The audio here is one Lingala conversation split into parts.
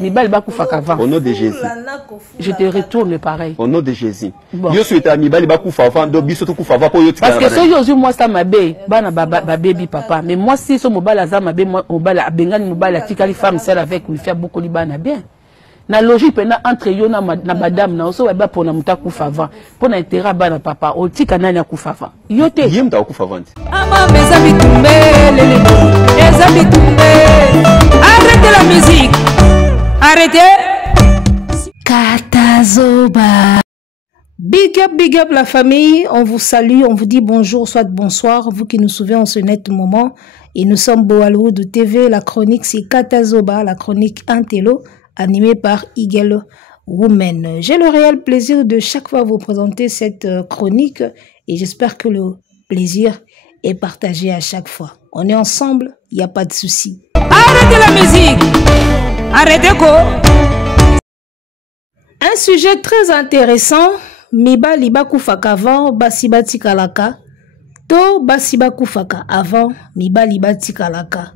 mibali bakufaka avant. Au nom de Jésus. Je te retourne pareil. Au nom de Jésus. Yo souhaite mibali bakufa avant do biso to kufa avant po yo tika. Parce que so yo moi ça mabe bana baby papa mais moi si so mobala za mabe mobala bengani mobala tikali femme seule avec lui faire beaucoup libana bien. Na logique pena entre yo na madame na so ba pona muta kufa avant. Pona intérêt bana papa o tika nani akufa avant. Yo te. Yem ta kufa avant. Ama meza bitumbe lele. Meza bitumbe. Arrêtez la musique. Arrêtez. Katazoba. Big up la famille, on vous salue, on vous dit bonjour, soit bonsoir, vous qui nous suivez en ce net moment. Et nous sommes Boalououdou TV, la chronique c'est Katazoba, la chronique Intello, animée par Igel Women. J'ai le réel plaisir de chaque fois vous présenter cette chronique et j'espère que le plaisir est partagé à chaque fois. On est ensemble, il n'y a pas de souci. Arrêtez la musique. Arrêtez quoi? Un sujet très intéressant. Mibali bakufaka avant basibati kalaka. To basibakufaka avant mibali bati kalaka.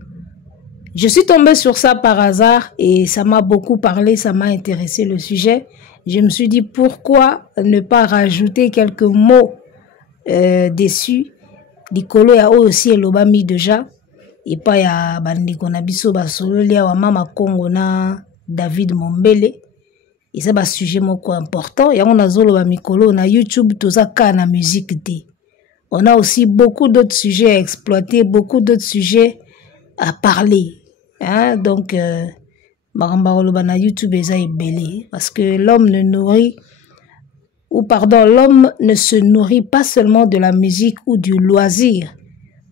Je suis tombée sur ça par hasard et ça m'a beaucoup parlé, ça m'a intéressé le sujet. Je me suis dit pourquoi ne pas rajouter quelques mots dessus. Likolo ya aussi elobami déjà. Et pas ya bandeko na biso basolo lia wa mama Kongo na David Mombele. Et c'est un sujet important. Et on a zolo mikolo na YouTube tozaka na musique té. On a aussi beaucoup d'autres sujets à exploiter, beaucoup d'autres sujets à parler. Hein? Donc maramba na YouTube eza ebele parce que l'homme l'homme ne se nourrit pas seulement de la musique ou du loisir.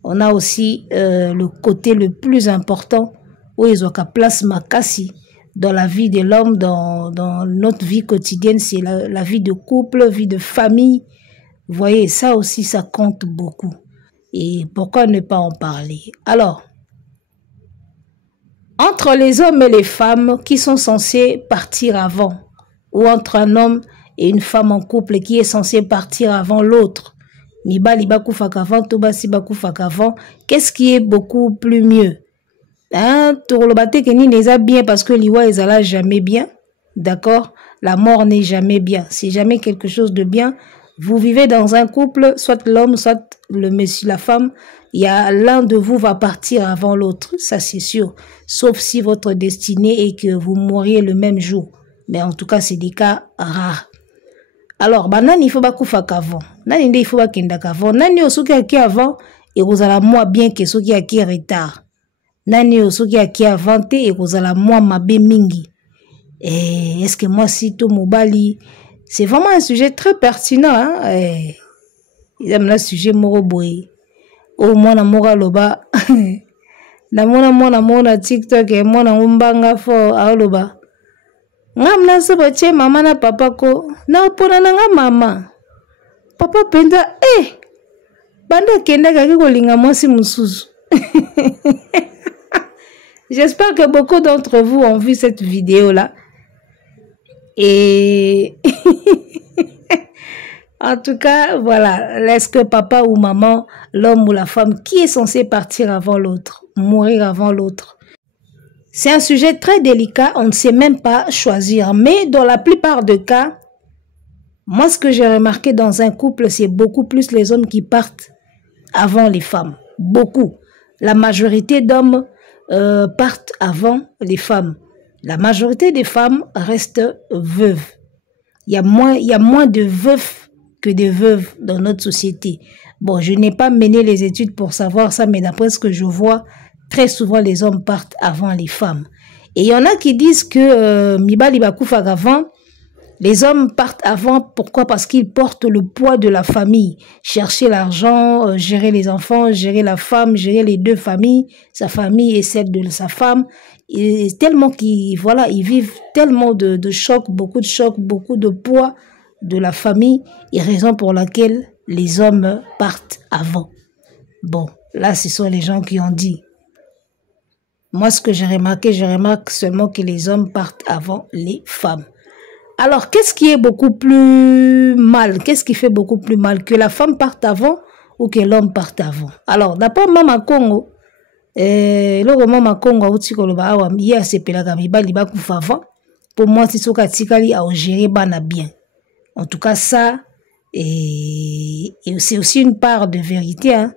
On a aussi le côté le plus important où ils ont qu'à place makasi dans la vie de l'homme, dans notre vie quotidienne, c'est la vie de couple, vie de famille. Vous voyez, ça aussi, ça compte beaucoup. Et pourquoi ne pas en parler? Alors, entre les hommes et les femmes qui sont censés partir avant, ou entre un homme et une femme en couple qui est censé partir avant l'autre, qu'est-ce qui est beaucoup plus mieux? Hein, Tourlobate Keni n'est bien parce que l'iwa est jamais bien. D'accord? La mort n'est jamais bien. C'est jamais quelque chose de bien. Vous vivez dans un couple, soit l'homme, soit le monsieur, la femme. Il y a l'un de vous va partir avant l'autre. Ça, c'est sûr. Sauf si votre destinée est que vous mouriez le même jour. Mais en tout cas, c'est des cas rares. Alors, nani il faut pas koufa avant. Nani il faut pas kenda avant. Nani osoki qui avant et vous allez moins bien que ceux qui a retard. Nani osoki aki avanté et kozala moi mabe mingi. Et est-ce que moi si to mobali c'est vraiment un sujet très pertinent hein. Il aime le sujet moro boy. Au moins na mora loba. Na mona TikTok et mona umbanga fo aloba. Ngam na so bache mama na papa ko na pona na nga mama. Papa penda banda kenda kaki kolinga mwasi musuzu. J'espère que beaucoup d'entre vous ont vu cette vidéo-là. Et en tout cas, voilà. Est-ce que papa ou maman, l'homme ou la femme, qui est censé partir avant l'autre, mourir avant l'autre? C'est un sujet très délicat, on ne sait même pas choisir. Mais dans la plupart des cas, moi ce que j'ai remarqué dans un couple, c'est beaucoup plus les hommes qui partent avant les femmes. Beaucoup. La majorité d'hommes partent avant les femmes. La majorité des femmes restent veuves. Il y a moins de veufs que de veuves dans notre société. Bon, je n'ai pas mené les études pour savoir ça, mais d'après ce que je vois, très souvent les hommes partent avant les femmes. Et il y en a qui disent que Mibali Bakoufa avant, les hommes partent avant. Pourquoi? Parce qu'ils portent le poids de la famille. Chercher l'argent, gérer les enfants, gérer la femme, gérer les deux familles, sa famille et celle de sa femme. Et tellement qu'ils vivent tellement de chocs, beaucoup de poids de la famille. Et raison pour laquelle les hommes partent avant. Bon, là, ce sont les gens qui ont dit. Moi, ce que je remarque seulement que les hommes partent avant les femmes. Alors, qu'est-ce qui est beaucoup plus mal? Qu'est-ce qui fait beaucoup plus mal? Que la femme parte avant ou que l'homme parte avant? Alors, d'après Mama Congo, Le mama Congo auti koloba awa ya sepelaka mibali bakufa avant. Pour moi si soka tikali a gérer bana bien. En tout cas ça et c'est aussi une part de vérité hein.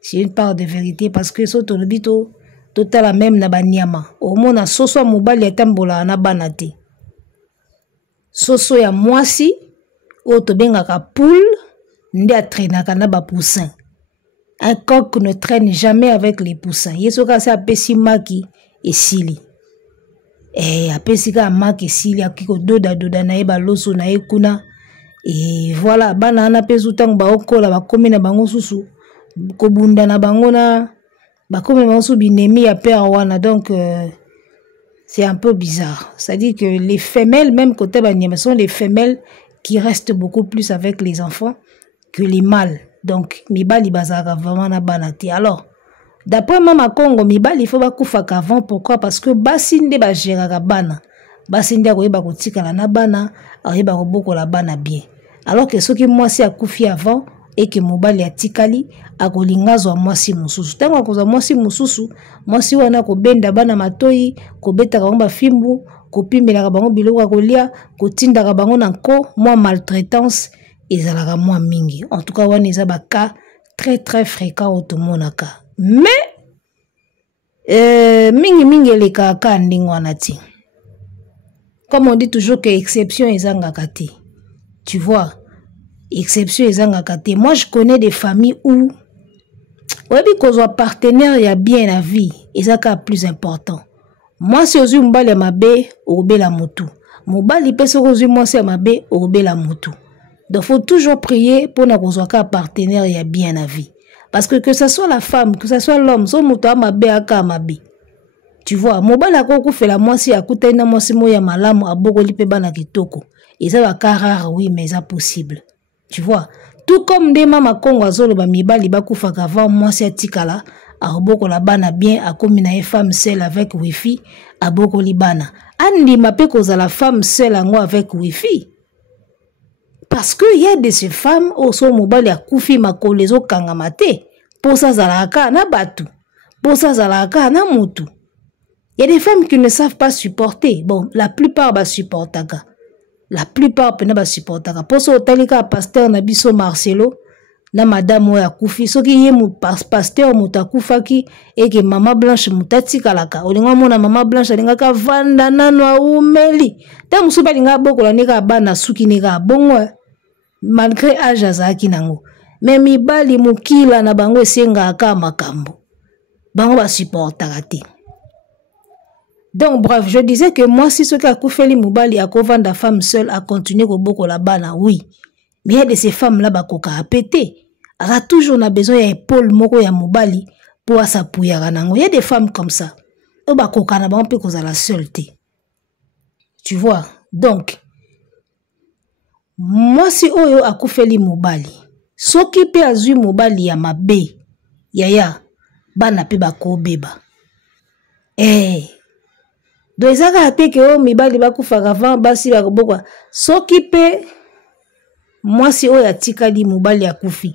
C'est une part de vérité parce que so to lobito total même na banyama. Au mona soso mobali etambola na bana te. Soso ya mwasi o to bengaka poule nde atrenaka na ba poussin. Un coq ne traîne jamais avec les poussins. Yesoka sa pesi maki et sili. Apesi ka maki sili akiko doda na eba loso na ekuna. Et voilà, bana ana pesu tang ba okola ba komi na bango susu ko bunda na bango na ba komi bango su binemi ya père wana donc c'est un peu bizarre. Ça dit que les femelles même côté banyama sont les femelles qui restent beaucoup plus avec les enfants que les mâles. Donc mibali bazaka vraiment na banati. Alors d'après Mama Congo mibali il faut ba kufa avant pourquoi parce que basinde ba géraka bana. Basinde ko yeba ko tikala na bana, ayeba ko bokola bana bien. Alors que ceux qui mwasi akufi avant et que mobali atikali akolingazwa mwasi mususu. Tango akoza mwasi mususu, mwasi wana ko benda bana matoi, ko beta ka fimbu, ko pimela bango biloko kolia, ko tinda ka bango na nko, moi maltraitance ezalaka moi mingi. En tout cas wana eza ba cas très très fréquent au tomonaka. Mais mingi les cas ndingwana ti. Comme on dit toujours que exception ezangaka te. Tu vois, exception ezangaka te. Moi je connais des familles où oui qu'on soit partenaire il y a bien la vie, ezaka plus important. Moi si ozu mbali mabe obela mutu. Mobali peso ozu moi si mabe obela mutu. Donc faut toujours prier pour na qu'on soit partenaire il y a bien la vie. Parce que ce soit la femme, que ce soit l'homme, son mutu mabe aka mabe. Tu vois, mobali akoko fait la mwasi akuta ina mwasi moya malamu aboko lipe bana kitoko. Et ça va rare oui mais ça possible. Tu vois, tout comme des Mama Congo azolo ba mibali bakufa avant mwasi atikala aboko la bana bien akomi na femme seule avec wifi aboko libana. Andi mape koza la femme seule ango avec wifi. Parce que il y a de ces femmes au so mobali akufi makolezo kangamate pour ça zalaka na batu. Pour ça zalaka na mutu. Il y a des femmes qui ne savent pas supporter. Bon, la plupart va supporter. La plupart va supporter. Pour ça, au pasteur Nabiso Marcelo, na madame Oya Koufi, ce qui est mon pasteur Moutakoufaki et que maman blanche Moutati Kalaka. Olinga mona maman blanche alingaka vanda nanwa umeli. Ta musuba linga boko la neka bana suki neka bongo malgré âge azaki nango. Mais mibali mukila na bango esenga aka makambo. Bango va supporter te. Donc bref, je disais que moi si ce qui a koufeli mobali a kovanda femme seule a continué ko boko la bana oui. Mais il y a de ces femmes là bakoka a pété. Elle a toujours besoin ya épaule moko ya mobali pour s'appuyer nango. Il y a des femmes comme ça. O bakoka na ba on peut koza la seuleté. Tu vois? Donc moi si oyo a koufeli mobali, soki pe azui mobali ya mabe. Yaya bana pe bako beba. Donc ezaka ate ke o mibali bakufa avant basi bakobokwa soki pe mwasi oyo atikali mobali akufi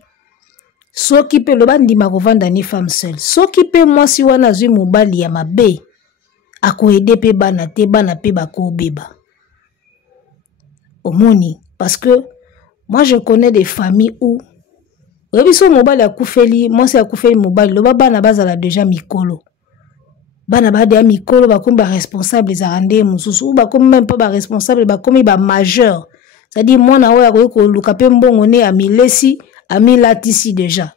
soki pe loba ndima kovanda ni femme seule soki pe mwasi wana azwi mobali ya mabe akoede pe bana te bana pe bakobeba omoni parce que moi je connais des familles où oyebiso mobali akufeli mwasi akufeli mobali loba bana bazala déjà mikolo. Bana ba de mikolo ba comme ba responsable za rande mususu ba comme même pas ba responsable ba comme ba majeur. C'est-à-dire moi na oya ko luka pe mbongo ne amilesi amilatisi déjà.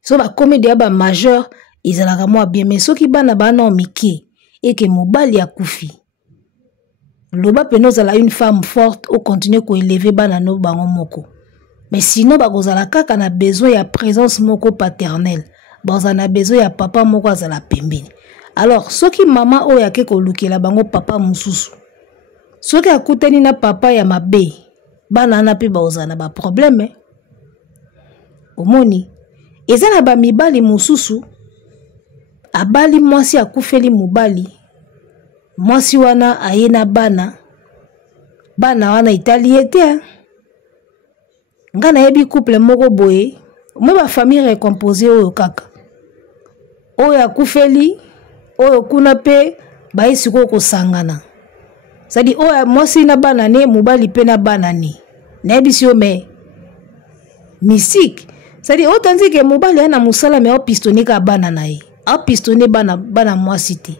So ba comme de ba majeur izalaka moi bien mais soki bana ba na miki et que mobali akufi. Loba peno zala une femme forte au continuer ko élever bana no bango moko. Mais sinon ba kozala kaka na besoin ya présence moko paternelle. Bon, on a besoin ya papa moko azala pembeni. Alors, soki mama oya ke ko lukela bango papa mususu. Soki akutani na papa ya mabe, bana na pe ba ozana ba problème. Omoni, ezana ba mibali mususu abali mwasi akufeli mobali. Mwasi wana ayena bana. Bana wana italiete. Ngana yebi couple moko boye. Moi, ma famille recomposée au kaka. oyo akufeli oyo kuna pe baye sikoyo kosangana. C'est-à-dire oyo mwasi na bana ne mobali pe na bana ne nayebi si yo me mystique. C'est-à-dire autant que mobali ana musala me pistonné ka bana na ye pistonné bana mwasi te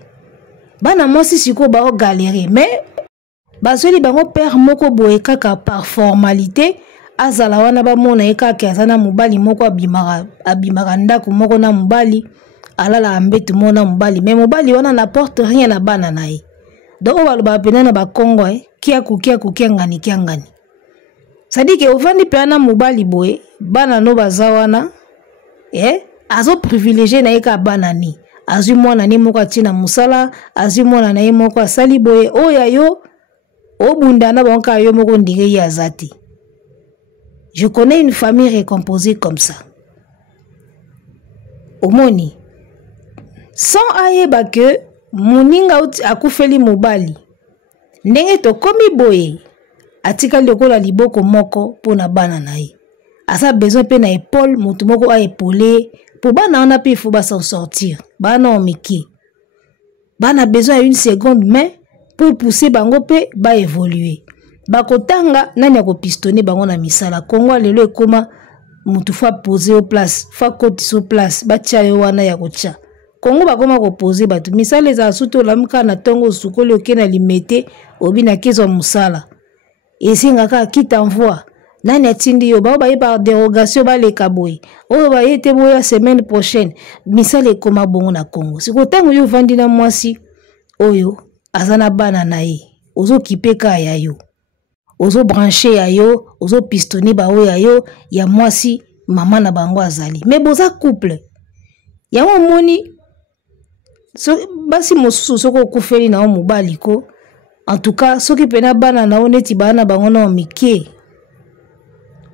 bana mwasi sikoyo bao galérer mais bazoli bango père moko boye kaka par formalité azala wana bamona ye kaka azana mobali moko abimaka ndako moko na mobali alala ambetu mona mobali mais mobali wana n'apporte rien na bana na ye. Donc on va pena na ba Congo kia ngani. C'est-à-dire que ovandi pe na mobali boye bana no bazawana azo privilégié na ye ka bana ni azu mwana ni moko atina musala azu mwana na ye moko asali boye oya yo obunda na banka yo moko ndire ya zati. Je connais une famille recomposée comme ça. Omoni sans ayeba que muninga akufeli mobali ndenge to komi boye atika lokola liboko moko pona bana na ye asa besoin pe na épaule mutu moko a épaulé pour bana on a pu faut s'en sortir bana on miki bana besoin une seconde main pour pousser bango pe ba évoluer bakotanga nani ako pistonner bango na misala Congo lelo ekoma mutu fa poser au place fa koti sur place ba tia yo wana ya kocha Congo bakoma ko poser batu misala za suto lamka na tongo sukoli okena limete obina kezo musala esinga ka kitanvoi nani atindi yo ba ba par dérogation ba le kaboy o ba yete boya semaine prochaine misala ekoma bongo na Congo siko tango yo vandi na mwasi oyo azana bana na ye ozo kipeka ya yo ozo brancher ya yo ozo pistonner ba oya yo ya mwasi mama na bango azali mais boza couple ya moni so basi mosusu soko kufeli na mobali ko en tout cas soki pena bana na oneti bana bango na mike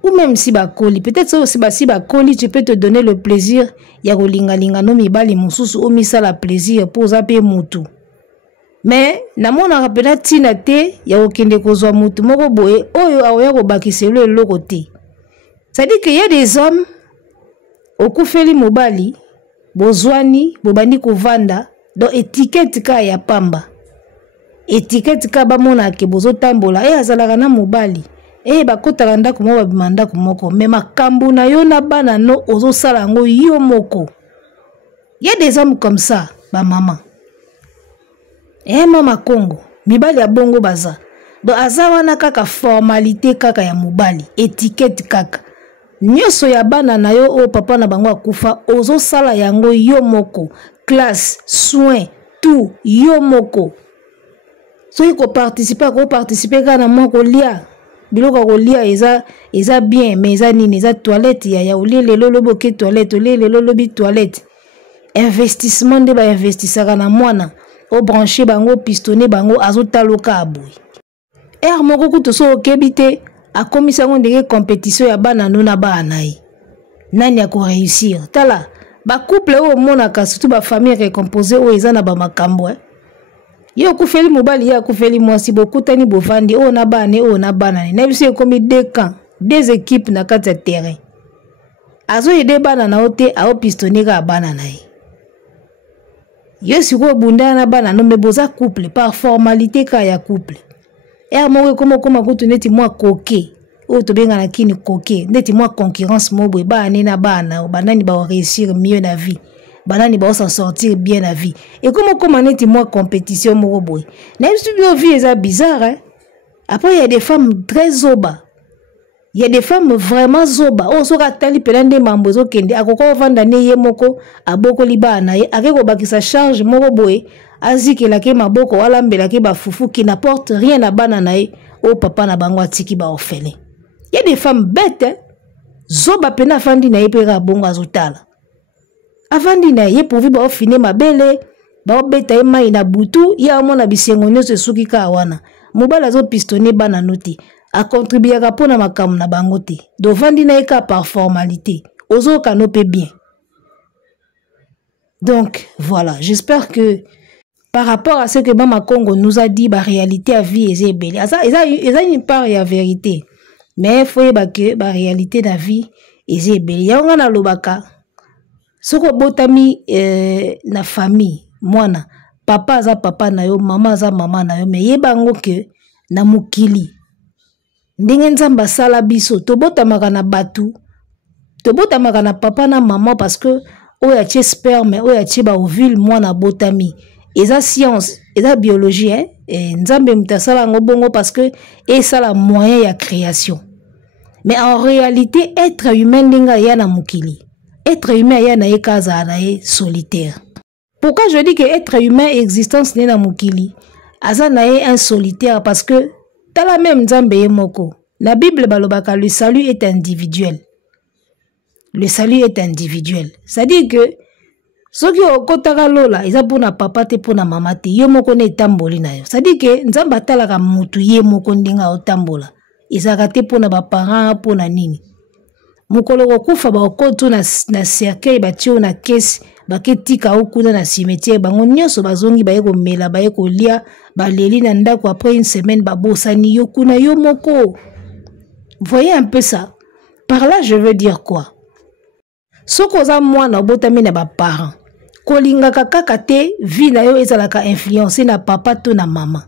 ou même si bakoli peut-être si bakoli tu peux te donner le plaisir ya kolinga no mibali mosusu o misala plaisir pour zape mutu mais na mona rapena tina te ya okende kozwa mutu moko boye oyo aoya ko bakiselo eloko te. Ça dit qu'il y a des hommes okufeli mobali bozwani bobandi kovanda do étiquette ka ya pamba étiquette ka ba mona ke bozo tambola azalaka na mobali bakotaka ndako mo babima ndako moko mais makambo na yo na bana no ozo sala ngo yo moko. Il y a des hommes comme ça ba maman mama Congo mibali ya bongo baza do azawana kaka formalité kaka ya mobali étiquette kaka nyoso ya bana na yo o papa na bango akufa ozo sala yango yo moko classe soin tout yo moko so yiko participer kana moko lia biloko ko lia eza bien mais eza nini eza toilette ya olele lolo ke toilette olele lolo bi toilette investissement de ba investissaka na mwana o brancher bango pistonner bango azotaloka aboui moko kuto so okebite akomisa ngo ndenge compétition ya bana no na bana yi nani ako réussir tala ba couple o mona ka surtout ba famille recomposée o ezana ba makambo yo kufeli mobali ya kufeli mwasi bokutani bovandi o na bana na biso komi deux camps deux équipes na kati ya terrain azo ide bana na ote a pistonner ka bana na yi yo siko bunda na bana no meboza couple par formalité ka ya couple moko koma kutu neti mwa koke o to benga na kini koke neti mwa concurrence mobwe bana na bana banani ba réussir mieux na vie banani ba s'en sortir bien na vie et comment neti mwa compétition moko boy na biso vie eza bizarre après il y a des femmes très zoba il y a des femmes vraiment zoba o soka tali pelande mambo zo kende akoko vanda ne ye moko aboko libana ye akeko bakisa charge moko boy aziki la ke maboko wala mbela ke ba fufu qui n'apporte rien à bana na ye o papa na bango atiki ba orphelin. Il y a des femmes bêtes zoba pena fandi na ye pera bongo azotala avandi na ye pourvu ba ofine mabele ba obeta ye mai na butu ya mona bisengo nyonso suki ka wana mobala zo pistonner bana noti a contribuer ka pona makamu na bango te do vandi na ye ka par formalité ozo kanope bien. Donc voilà, j'espère que par rapport à ce que Mama Congo nous a dit, la réalité à vie est belle. Ça une part de la vérité. Mais il faut que la réalité de la vie est belle. Il y a un lobaka. Soko botami na famille mwana papa aza papa na yo mama aza mama na yo me yeba ngo ke na mukili ndenge nzamba sala biso tobotamaka na batu tobotamaka na papa na mama parce que oya tie sperme oya tie ba ovule mwana botami eza science eza biologie nzambe mutasala ngo bongo parce que esala moyen ya création mais en réalité être humain ndinga ya na mukili être humain ya na ekaza na solitaire. Pourquoi je dis que être humain existence n'est na mukili aza na un solitaire parce que t'as la même nzambe ye moko. La Bible balobaka le salut est individuel. Le salut est individuel. C'est-à-dire que ceux qui ont kotaka lola eza pona papa te pona mama te yo moko ne tamboli na yo. C'est-à-dire que nzamba talaka mutu ye moko ndinga otambola. Ezaka te pona ba parents pona nini. Mukolo kokufa ba okoto na cercueil ba tio na caisse ba ketika okuna na cimetière bango nyonso bazongi ba yeko mela ba yeko lia ba leli na ndako après une semaine ba bosani yo kuna yo moko. Voyez un peu ça. Par là je veux dire quoi? Soko za mwana obotami na ba parents. Kolingaka kaka te vie na yo ezalaka influencer na papa to na maman.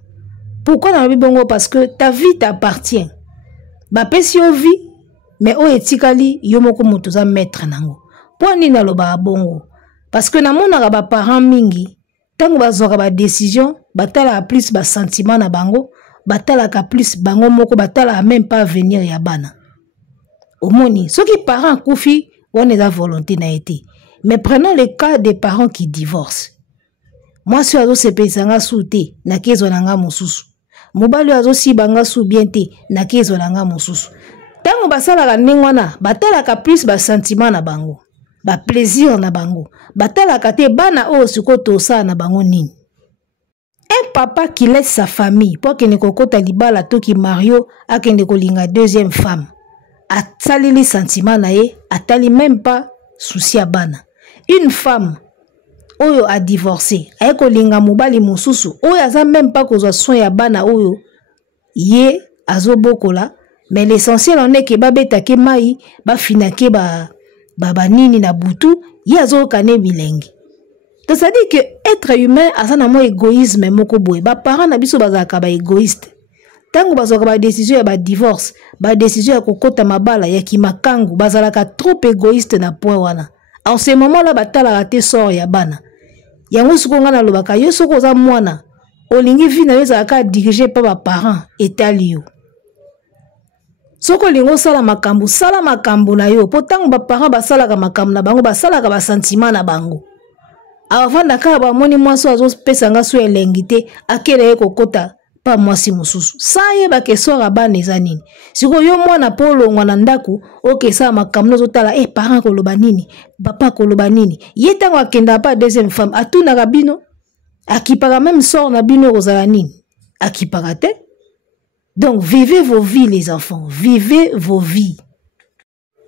Pourquoi na bibongo? Parce que ta vie t'appartient. Ba pesi yo vie mais o etikali yo moko moto za maître nango. Po ni na loba bongo. Parce que na mona ba parents mingi tango bazoka ba décision batala plus ba sentiment na bango batala ka plus bango moko batala même pas venir ya bana. Omoni soki parents kufi on est la volonté na été. Mais prenons le cas des parents qui divorcent. Moi si azo sepesanga souté na kezo nanga mosusu. Mobali azo si banga sou bien te na kezo nanga mosusu. Tango basala ka ningwana batala ka plus ba sentiment na bango. Ba plaisir na bango. Batala ka te bana o siko tosa na bango nini. Un papa qui laisse sa famille pour que ne kokota libala toki Mario a que ne kolinga deuxième femme. Atali les sentiments na ye, atali même pas souci à bana. Une femme oyo a divorcé, a kolinga mobali mususu, oyo aza même pas kozwa soin ya bana oyo ye azo bokola, mais l'essentiel en est que babeta ke mai, ba finake ba nini na butu, ye azo kane bilengi. Donc ça dit que être humain asa na mo égoïsme moko boye, ba parents na biso bazaka ba égoïste. Tango bazoka ba décision ya ba divorce, ba décision ya kokota mabala ya kimakangu, bazalaka trop égoïste na point wana. En ce moment là batala raté sort ya bana. Yango suko ngana lobaka yo soko za mwana, olingi vi na yo zaka dirigé par ba parents etali yo. Soko lingo sala makambu na yo, po tango ba parents basala ka makambu na bango, basala ka ba sentiment na bango. Avant daka ba moni mwaso azo pesa nga so elengite, akele ye kokota pa mwasi mususu. Sa ye ba keso rabane za nini. Siko yo mwana polo ngwana ndaku, oke sa makamno zotala parent koloba nini, papa koloba nini. Ye tango akenda pa deuxième femme, atuna rabino, akipaka même sort na bino kozala nini. Akipaka te. Donc vivez vos vies les enfants, vivez vos vies.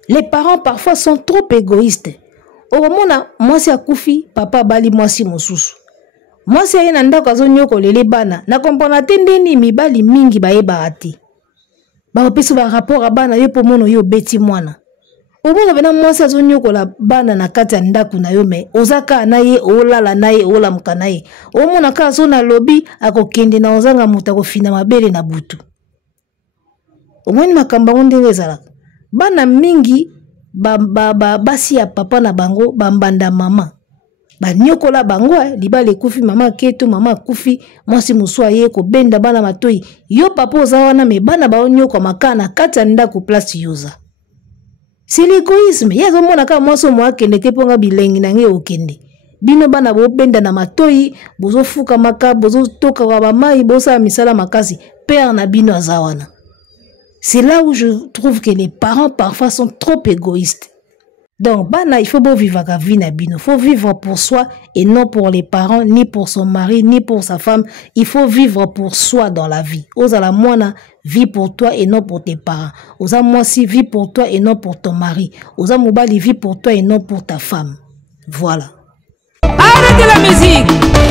Les parents parfois sont trop égoïstes. Oromona mwasi akufi, papa bali mwasi mususu. Mwasi ayena ndako azonyoko lele bana, na kompona tendeni mibali mingi bayeba ati. Ba peso ba rapport a bana yo pomono yo beti mwana. Obona bena mwasi azonyoko la bana na kati ya ndako na yo me ozaka na ye olala na ye olamuka na ye. Omona ka zo na lobby akokende na ozanga muta kofina mabele na butu. Omoni makamba ndenge ezalaka. Bana mingi basi ya papa na bango bambanda mama. Ba nyokola bango libale kufi mama keto mama kufi mwasi muswa ye ko benda bana matoi yo papa oza wana me bana ba nyoko makana kati ndako place yoza. C'est l'égoïsme. Yazo mona ka mwaso mwa kende te ponga bilengi na nge okende. Bino bana bo benda na matoi bozo fuka maka bozo toka wa ba mai bosa misala makasi père na bino azawana. C'est là où je trouve que les parents parfois sont trop égoïstes. Donc, bana, il faut bien vivre la vie na bino. Il faut vivre pour soi et non pour les parents, ni pour son mari, ni pour sa femme. Il faut vivre pour soi dans la vie. Osala moana, vis pour toi et non pour tes parents. Osa moisi, vis pour toi et non pour ton mari. Osa mobali, vis pour toi et non pour ta femme. Voilà. Arrêtez la musique!